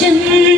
Chân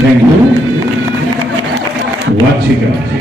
Thank you. What you got?